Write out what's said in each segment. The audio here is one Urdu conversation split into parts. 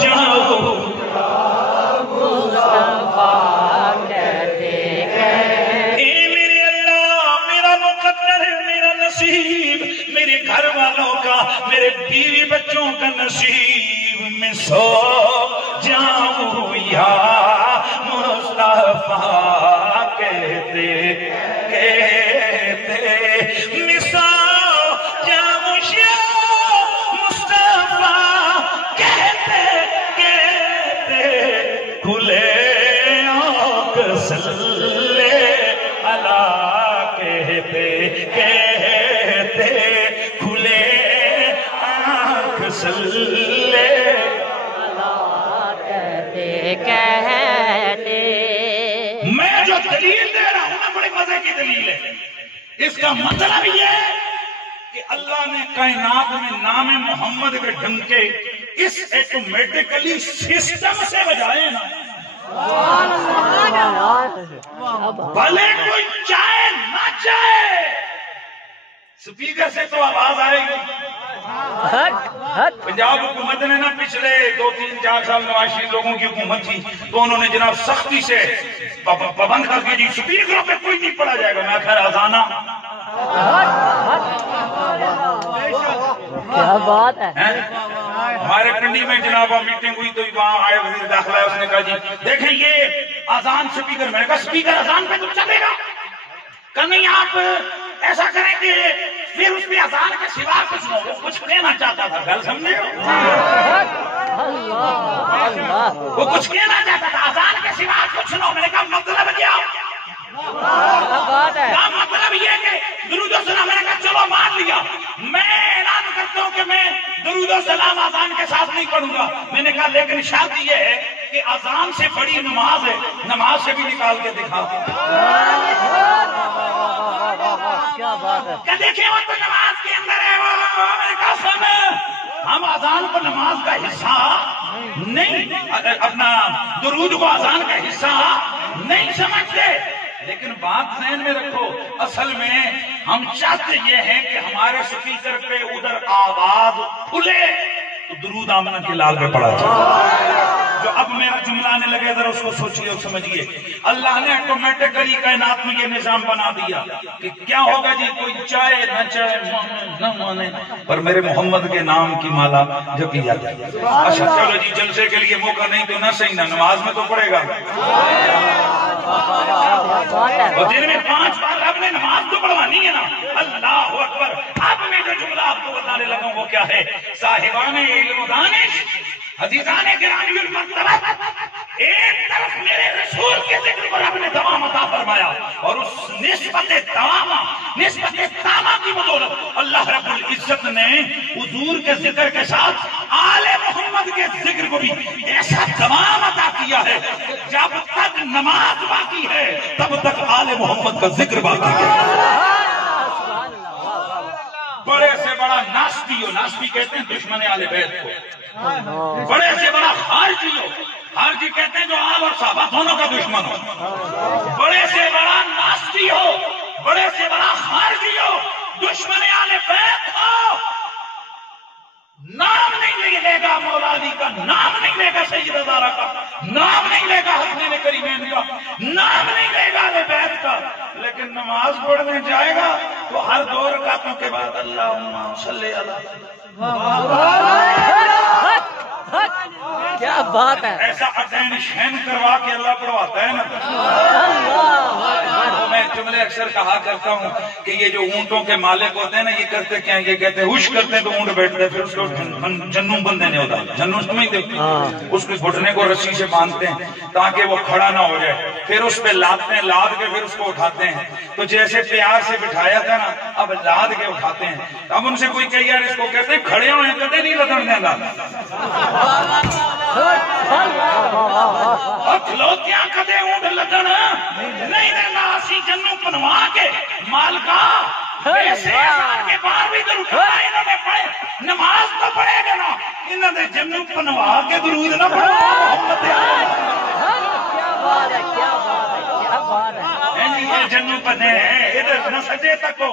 جاؤں میرے گھر والوں کا، میرے بیوی بچوں کا نصیب میں سو جاؤں یا مصطفیٰ کہتے میں سو جاؤں یا مصطفیٰ کہتے کھلے آنکھ صلی اللہ کہتے کھلے آنکھ صلی کہتے میں جو دلیل دے رہا ہوں نا بڑے مزے کی دلیل ہے. اس کا مطلب یہ ہے کہ اللہ نے کائنات میں نام محمد کے ڈنکے اس ایٹومیٹکلی سسٹم سے بجائے نا. بھلے کوئی چاہے نہ چاہے سپیکر سے تو آواز آئے گی. پنجاب حکومت نے نا پچھلے 2-3-4 سال نواز شریف لوگوں کی حکومت تھی تو انہوں نے جناب سختی سے پابند کر کے جی سپیکروں پہ کوئی نہیں پڑا جائے گا. میں خیر اذانہ کیا بات ہے. ہمارے پنڈی میں جناب میٹنگ ہوئی تو وہاں آئے وزیر داخلہ ہے. اس نے کہا جی دیکھیں یہ اذان سپیکر. میں نے کہا سپیکر اذان پہ تو چلے گا کہ نہیں؟ آپ ایسا کریں کہ پھر اس پہ اذان کے سوا کچھ نہ ہو. کچھ کہنا چاہتا تھا. گل سمجھے؟ وہ کچھ کہنا چاہتا تھا اذان کے سوا کچھ نہ ہو. میں نے کہا مطلب کیا؟ مطلب یہ کہ درود و سلام. میں نے کہا چلو مان لیا. میں اعلان کرتا ہوں کہ میں درود و سلام اذان کے ساتھ نہیں پڑھوں گا. میں نے کہا لیکن شرط یہ ہے کہ اذان سے بڑی نماز ہے. نماز سے بھی نکال کے دکھا. کیا بات ہے. کہ دیکھیں وہ تو نماز کے اندر ہے. میں نے کہا سن ہم اذان کو نماز کا حصہ نہیں، اپنا درود کو اذان کا حصہ نہیں سمجھتے. لیکن بات ذہن میں رکھو، اصل میں ہم چاہتے یہ ہیں کہ ہمارے سپیکر پہ ادھر آواز کھلے تو درود آمنہ کے لال پہ پڑا جائے. جو اب میرا جملہ آنے لگے ذرا اس کو سوچئے اور سمجھئے. اللہ نے آٹومیٹکلی کائنات میں یہ نظام بنا دیا کہ کیا ہوگا جی کوئی چاہے نہ چاہے نہ مانے پر میرے محمد کے نام کی مالا جپی جاتی ہے. اچھا چلو جی جلسے کے لیے موقع نہیں تو نہ صحیح نہ نماز میں تو پڑے گا. اور دن میں 5 بار آپ نے نماز تو پڑھوانی ہے نا. اللہ اکبر. اب میں جو جملہ آپ کو بتانے لگا ہوں وہ کیا ہے؟ صاحبان علم و دانش، عزیزان گرامی المرتبہ، ایک طرف میرے رسول کے ذکر پر آپ نے دوام عطا فرمایا اور اس نسبت تامہ کی بدولت اللہ رب العزت نے حضور کے ذکر کے ساتھ آل محمد کے ذکر کو بھی ایسا دوام عطا کیا ہے کہ جب تک نماز باقی ہے تب تک آل محمد کا ذکر باقی ہے. بڑے سے بڑا ناستی ہو، ناستی کہتے ہیں دشمن آل بیت کو. بڑے سے بڑا خارجی ہو، خارجی کہتے ہیں جو آل اور صحابہ دونوں کا دشمن ہو. بڑے سے بڑا ناستی ہو، بڑے سے بڑا خارجی ہو، دشمن آل بیت ہو، نام نہیں لے گا مولا علی کا، نام نہیں لے گا سید زہرا کا، نام نہیں لے گا حسنین کریمین کا، نام نہیں لے گا اہل بیت کا، لیکن نماز پڑھنے جائے گا تو ہر 2 رکعتوں کے بعد اللہم صلی کیا بات ہے. ایسا عطین شین کروا کے اللہ پڑھواتا ہے نا. میں جملے اکثر کہا کرتا ہوں کہ یہ جو اونٹوں کے مالک ہوتے ہیں نا یہ کرتے کیا؟ یہ کہتے ہیں ہوش کرتے ہیں تو اونٹ بیٹھتے ہیں، پھر اس کو جنوں بندے نہیں ہوتا. جنوں سمجھتے اس کے گھٹنے کو رسی سے باندھتے ہیں تاکہ وہ کھڑا نہ ہو جائے، پھر اس پہ لاتے ہیں، لاد کے پھر اس کو اٹھاتے ہیں. تو جیسے پیار سے بٹھایا تھا نا اب لاد کے اٹھاتے ہیں. اب ان سے کوئی کہ یار اس کو کہتے ہیں کھڑے ہوئے ہیں کدے نہیں لدن دینا. کھلوتیاں کدے اونٹ لدن نہیں دینا. اسی جنوں پنوا کے مالکا کے بعد بھی در اٹھا انہوں نے پڑھے. نماز تو پڑھے گا نا، انہوں نے جنوں پنوا کے درود نہ پڑھا. کیا بات ہے، کیا بات ہے، کیا بات ہے. یہ جنوں پنے ہیں ادھر نہ سجے تک ہو.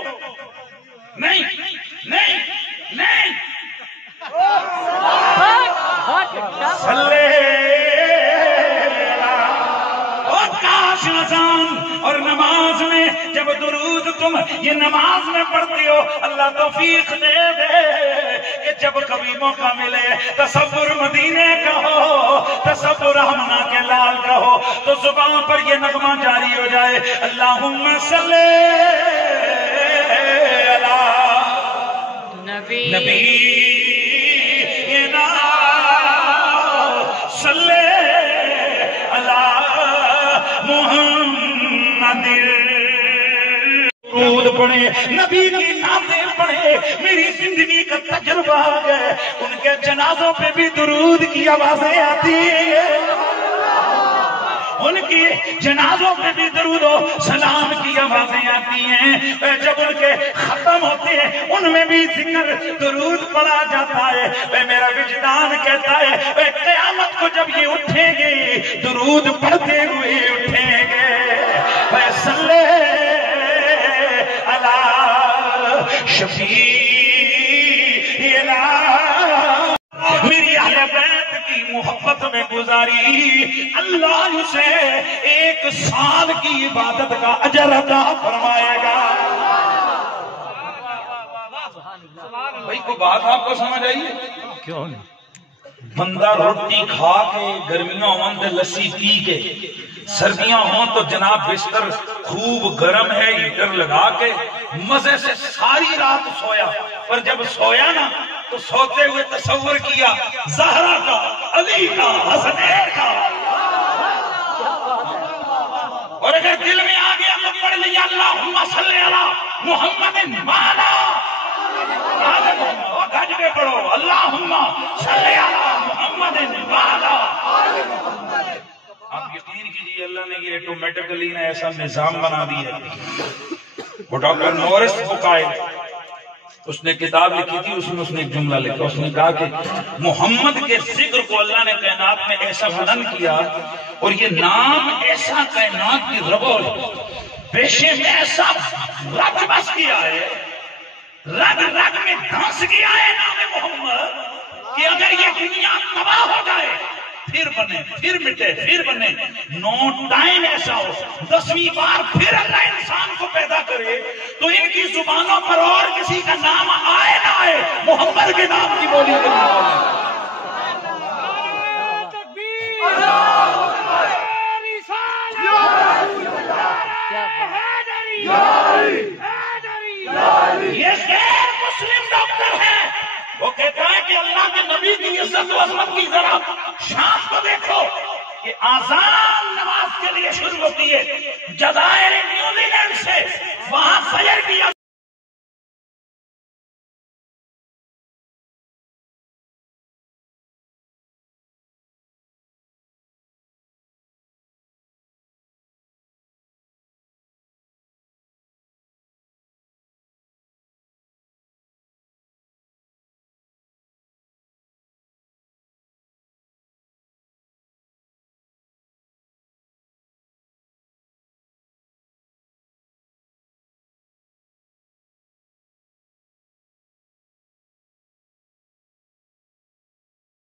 نہیں نہیں نہیں. تم یہ نماز میں پڑھتی ہو، اللہ توفیق دے دے کہ جب کبھی موقع ملے تصور مدینے کا ہو، تصور ہمنا کے لال کا ہو، تو زبان پر یہ نغمہ جاری ہو جائے، اللہم صلی علی نبینا صلی علی محمد، درود پڑھے، نبی کی نعتیں پڑھے، میری زندگی کا تجربہ ہے، ان کے جنازوں پہ بھی درود کی آوازیں آتی ہیں، ان کی جنازوں پہ بھی درود و سلام کی آوازیں آتی ہیں، جب ان کے ختم ہوتے ہیں ان میں بھی ذکر درود پڑھا جاتا ہے، میرا وجدان کہتا ہے قیامت کو جب یہ اٹھیں گے درود پڑھتے ہوئے اٹھیں گے، صلی علی شفیعنا، میری اہل بیت کی محبت میں گزاری، اللہ اسے 1 سال کی عبادت کا اجر عطا فرمائے گا۔ بھائی کو بات آپ کو سمجھ آئی؟ کیوں نہیں؟ بندہ روٹی کھا کے، گرمیاں ہوں تو لسی پی کے، سردیاں ہوں تو جناب بستر خوب گرم ہے ہیٹر لگا کے مزے سے ساری رات سویا، پر جب سویا نا تو سوتے ہوئے تصور کیا زہرا کا، علی کا، حسنین کا، اور اگر دل میں آ گیا تو پڑھ لیا اللہم صلی علی محمد مالا، اور گھج کے پڑھو اللہم صلی علی محمد مالا۔ آپ یقین کیجئے اللہ نے یہ آٹومیٹکلی نے ایسا نظام بنا دیا ہے۔ وہ ڈاکٹر نورس بکائے اس نے کتاب لکھی تھی، اس میں اس نے ایک جملہ لکھا، اس نے کہا کہ محمد کے ذکر کو اللہ نے کائنات میں ایسا بلند کیا اور یہ نام ایسا کائنات کی رگوں پیشے میں ایسا رگ بس کیا ہے، رگ رگ میں دھنس گیا ہے نام محمد، کہ اگر یہ دنیا تباہ ہو جائے پھر بنے، پھر مٹے، پھر بنے، نو ٹائم ایسا ہو 10ویں بار پھر اللہ انسان کو پیدا کرے تو ان کی زبانوں پر اور کسی کا نام آئے نہ آئے، محمد کے نام کی بولی کرنا ہوگا۔ یہ غیر مسلم ڈاکٹر ہے، وہ کہتا ہے کہ اللہ کے نبی کی عزت و عظمت کی ذرا شان کو دیکھو کہ آزان نماز کے لیے شروع ہوتی ہے جزائر نیوزی لینڈ سے، وہاں فجر کی